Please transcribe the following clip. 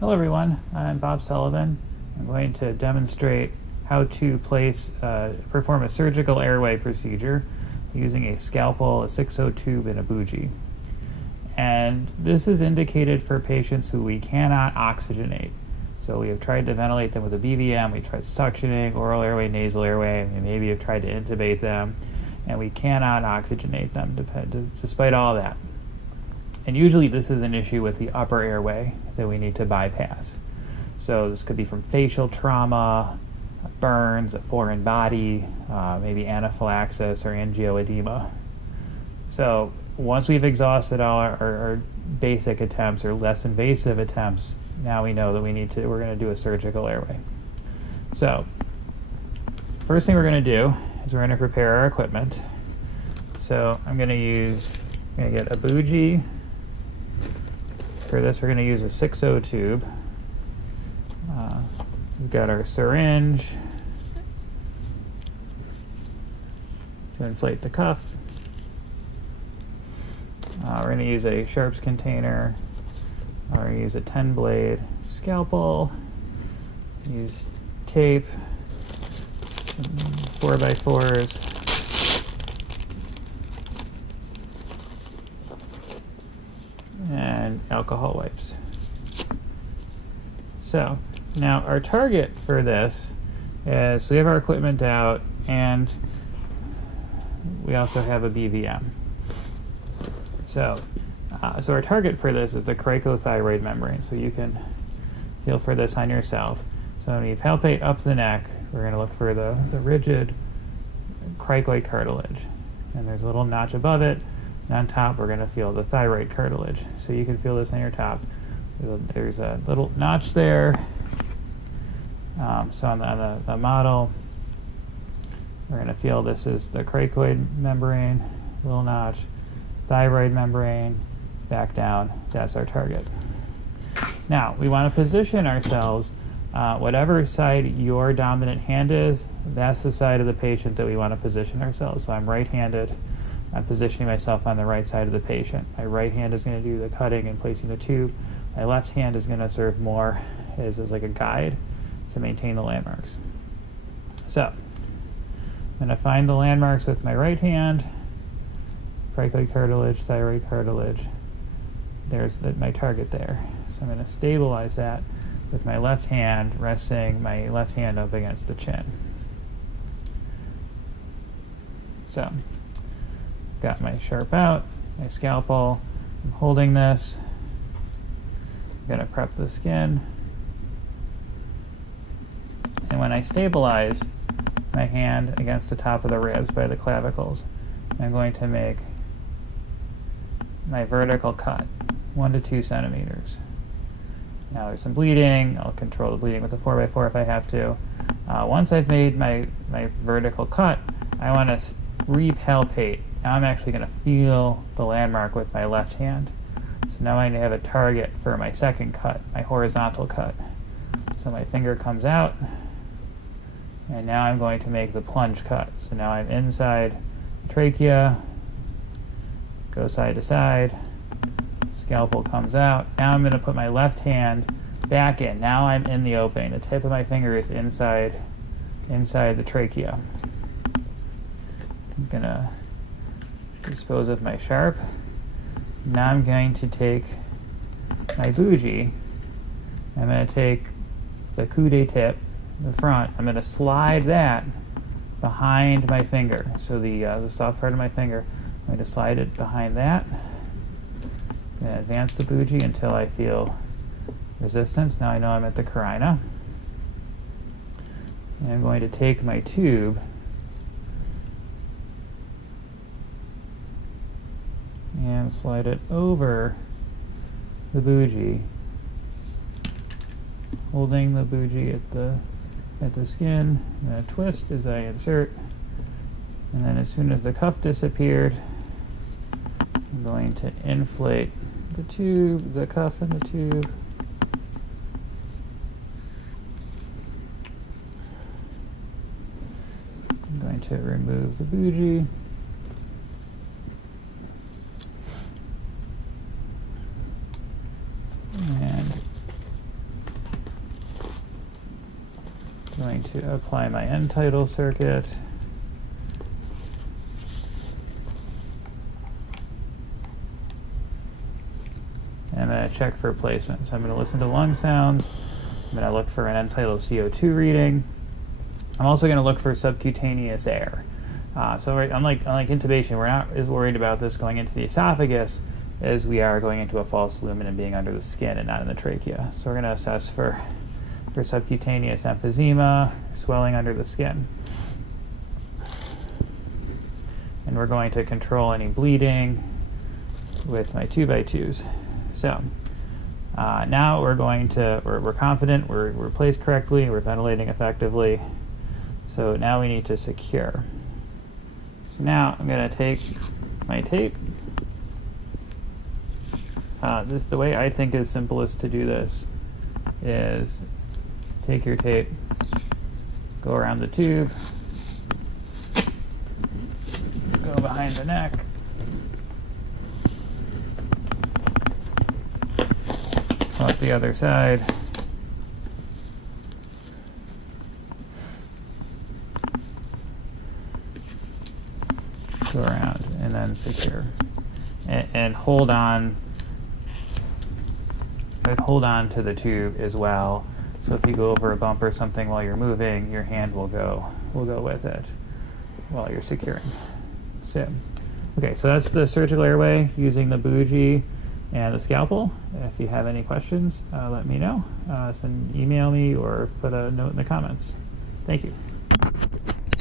Hello everyone, I'm Bob Sullivan. I'm going to demonstrate how to perform a surgical airway procedure using a scalpel, a 6-0 tube, and a bougie. And this is indicated for patients who we cannot oxygenate. So we have tried to ventilate them with a BVM, we tried suctioning, oral airway, nasal airway, we maybe have tried to intubate them, and we cannot oxygenate them despite all that. And usually this is an issue with the upper airway that we need to bypass. So this could be from facial trauma, burns, a foreign body, maybe anaphylaxis or angioedema. So once we've exhausted all our basic attempts or less invasive attempts, now we know that we're going to do a surgical airway. So first thing we're going to do is we're going to prepare our equipment. So I'm going to get a bougie. For this, we're going to use a 6-0 tube. We've got our syringe to inflate the cuff. We're going to use a sharps container. We're going to use a 10-blade scalpel. Use tape, some 4x4s. And alcohol wipes. So now our target for this is, we have our equipment out and we also have a BVM. So our target for this is the cricothyroid membrane. So you can feel for this on yourself. So when you palpate up the neck, we're going to look for the rigid cricoid cartilage. And there's a little notch above it. And on top, we're going to feel the thyroid cartilage. So you can feel this on your top. There's a little notch there. So on the model, we're going to feel this is the cricoid membrane, little notch, thyroid membrane, back down. That's our target. Now, we want to position ourselves, whatever side your dominant hand is, that's the side of the patient that we want to position ourselves. So I'm right-handed. I'm positioning myself on the right side of the patient. My right hand is going to do the cutting and placing the tube. My left hand is going to serve more as like a guide to maintain the landmarks. So I'm going to find the landmarks with my right hand. Cricoid cartilage, thyroid cartilage. There's my target there. So I'm going to stabilize that with my left hand, resting my left hand up against the chin. So got my sharp out, my scalpel. I'm holding this. I'm going to prep the skin. And when I stabilize my hand against the top of the ribs by the clavicles, I'm going to make my vertical cut, 1 to 2 centimeters. Now there's some bleeding. I'll control the bleeding with a 4x4 if I have to. Once I've made my vertical cut, I want to repalpate. Now I'm actually going to feel the landmark with my left hand. So now I have a target for my second cut, my horizontal cut. So my finger comes out, and now I'm going to make the plunge cut. So now I'm inside the trachea, go side to side, scalpel comes out. Now I'm going to put my left hand back in. Now I'm in the opening. The tip of my finger is inside the trachea. I'm going to dispose of my sharp. Now I'm going to take my bougie. I'm going to take the coude tip, the front. I'm going to slide that behind my finger. So the soft part of my finger, I'm going to slide it behind that. I'm going to advance the bougie until I feel resistance. Now I know I'm at the carina. And I'm going to take my tube and slide it over the bougie, holding the bougie at the skin. I'm going to twist as I insert, and then as soon as the cuff disappeared, I'm going to inflate the tube, the cuff and the tube. I'm going to remove the bougie. And going to apply my end tidal circuit. And I'm going to check for placement. So I'm going to listen to lung sounds. I'm going to look for an end tidal CO2 reading. I'm also going to look for subcutaneous air. So unlike intubation, we're not as worried about this going into the esophagus as we are going into a false lumen and being under the skin and not in the trachea. So we're going to assess for subcutaneous emphysema, swelling under the skin. And we're going to control any bleeding with my 2x2s. So now we're confident, we're placed correctly, we're ventilating effectively. So now we need to secure. So now I'm going to take my tape. The way I think is simplest to do this is take your tape, go around the tube, go behind the neck, come up the other side, go around, and then secure. And hold on to the tube as well. So if you go over a bump or something while you're moving, your hand will go with it while you're securing. So, okay, so that's the surgical airway using the bougie and the scalpel. If you have any questions, let me know. Email me or put a note in the comments. Thank you.